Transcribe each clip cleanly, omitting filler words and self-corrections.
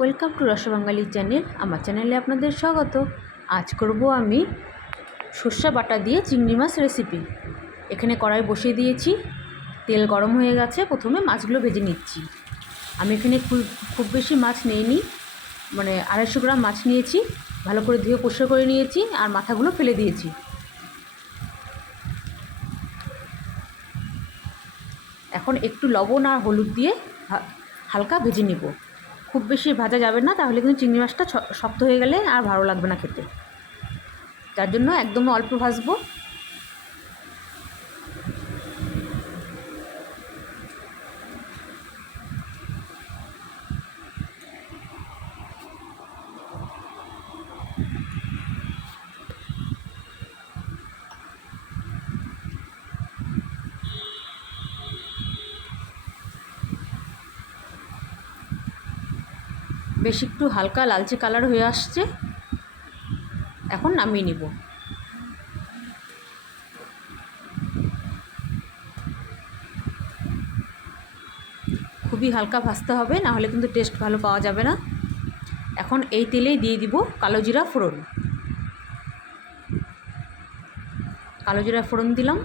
Welcome to রসবাঙ্গালি channel. আমার চ্যানেলে আপনাদের স্বাগত। আজ করব আমি সর্ষে বাটা দিয়ে চিংড়ি মাছ রেসিপি। এখানে কড়াই বসিয়ে দিয়েছি, তেল গরম হয়ে গেছে। প্রথমে মাছগুলো ভেজে নিচ্ছি। আমি এখানে খুব বেশি মাছ নিইনি, 250 গ্রাম মাছ নিয়েছি। ভালো করে ধুয়ে পরিষ্কার করে নিয়েছি আর মাথাগুলো ফেলে দিয়েছি। এখন একটু লবণ আর হলুদ দিয়ে হালকা ভেজে নেব। খুব বেশি ভাজা যাবে না, তাহলে কিন্তু চিংড়ি মাছটা শক্ত হয়ে গেলে আর ভালো লাগবে না খেতে। তার জন্য একদম অল্প ভাজবো। বেশ একটু হালকা লালচে কালার হয়ে আসছে, এখন নামিয়ে নিব। খুবই হালকা ভাজতে হবে, না হলে কিন্তু টেস্ট ভালো পাওয়া যাবে না। এখন এই তেলেই দিয়ে দিব কালো জিরা ফোড়ন। কালো জিরা ফোড়ন দিলাম।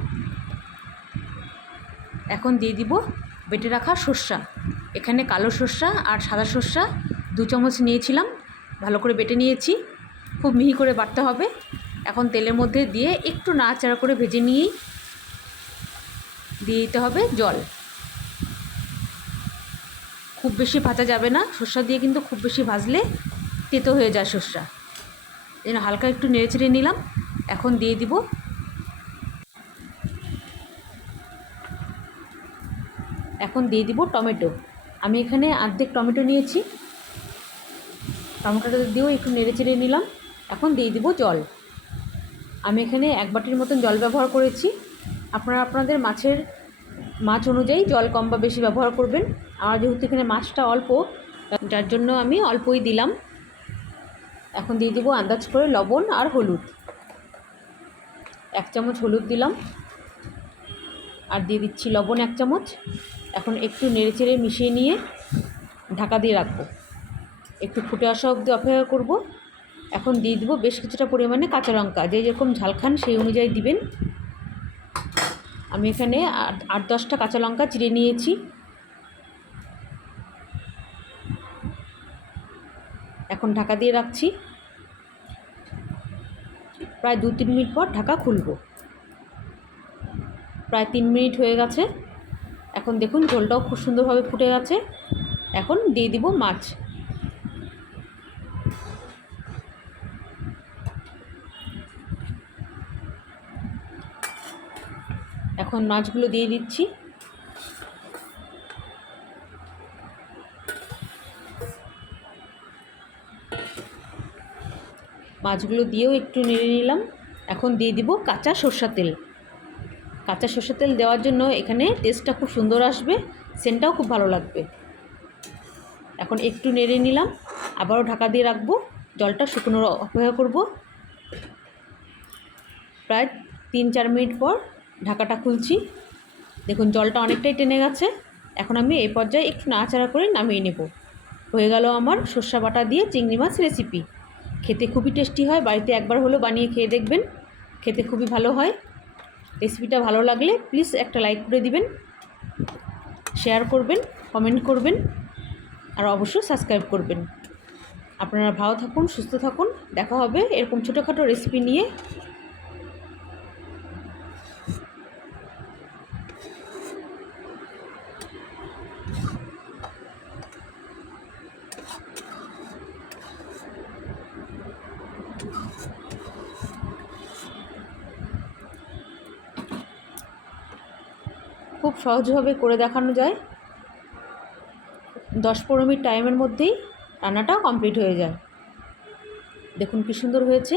এখন দিয়ে দিব বেটে রাখা সর্ষা। এখানে কালো সর্ষা আর সাদা সর্ষা 2 চামচ নিয়েছিলাম, ভালো করে বেটে নিয়েছি। খুব মিহি করে বাটতে হবে। এখন তেলের মধ্যে দিয়ে একটু নাড়াচাড়া করে ভেজে নিয়েই দিয়ে দিতে হবে জল। খুব বেশি ভাজা যাবে না, সর্ষা দিয়ে কিন্তু খুব বেশি ভাজলে তেতো হয়ে যায় সর্ষা। এই জন্য হালকা একটু নেড়ে চেড়ে নিলাম। এখন দিয়ে দিব টমেটো। আমি এখানে অর্ধেক টমেটো নিয়েছি। টমেটোটা দিয়েও একটু নেড়ে চেড়ে নিলাম। এখন দিয়ে দিব জল। আমি এখানে 1 বাটির মতন জল ব্যবহার করেছি। আপনারা আপনাদের মাছ অনুযায়ী জল কম বা বেশি ব্যবহার করবেন। আমার যেহেতু এখানে মাছটা অল্প, যার জন্য আমি অল্পই দিলাম। এখন দিয়ে দিব আন্দাজ করে লবণ আর হলুদ। 1 চামচ হলুদ দিলাম আর দিয়ে দিচ্ছি লবণ 1 চামচ। এখন একটু নেড়ে চেড়ে মিশিয়ে নিয়ে ঢাকা দিয়ে রাখবো। একটু ফুটে আসা অবধি অপেক্ষা করব। এখন দিয়ে দিব বেশ কিছুটা পরিমাণে কাঁচা লঙ্কা। যে যেরকম ঝাল খান সেই অনুযায়ী দিবেন। আমি এখানে 8-10টা কাঁচা লঙ্কা চিড়ে নিয়েছি। এখন ঢাকা দিয়ে রাখছি। প্রায় 2-3 মিনিট পর ঢাকা খুলব। প্রায় 3 মিনিট হয়ে গেছে। এখন দেখুন ঝোলটাও খুব সুন্দরভাবে ফুটে গেছে। এখন দিয়ে দিব মাছ। এখন মাছগুলো দিয়ে দিচ্ছি। মাছগুলো দিয়েও একটু নেড়ে নিলাম। এখন দিয়ে দিব কাঁচা সরষের তেল। কাঁচা সরষের তেল দেওয়ার জন্য এখানে টেস্টটা খুব সুন্দর আসবে, সেন্টটাও খুব ভালো লাগবে। এখন একটু নেড়ে নিলাম, আবারও ঢাকা দিয়ে রাখবো। জলটা শুকনোর অপেক্ষা করব। প্রায় 3-4 মিনিট পর ঢাকাটা খুলছি। দেখুন জলটা অনেকটাই টেনে গেছে। এখন আমি এই পর্যায়ে একটু নাড়াচাড়া করে নামিয়ে নেব। হয়ে গেল আমার সর্ষে বাটা দিয়ে চিংড়ি মাছ রেসিপি। খেতে খুবই টেস্টি হয়। বাড়িতে একবার হলেও বানিয়ে খেয়ে দেখবেন, খেতে খুবই ভালো হয়। রেসিপিটা ভালো লাগলে প্লিজ একটা লাইক করে দিবেন, শেয়ার করবেন, কমেন্ট করবেন আর অবশ্যই সাবস্ক্রাইব করবেন। আপনারা ভালো থাকুন, সুস্থ থাকুন। দেখা হবে এরকম ছোটোখাটো রেসিপি নিয়ে। খুব সহজভাবে করে দেখানো যায়। 10-15 মিনিট টাইমের মধ্যেই রান্নাটা কমপ্লিট হয়ে যায়। দেখুন কী সুন্দর হয়েছে।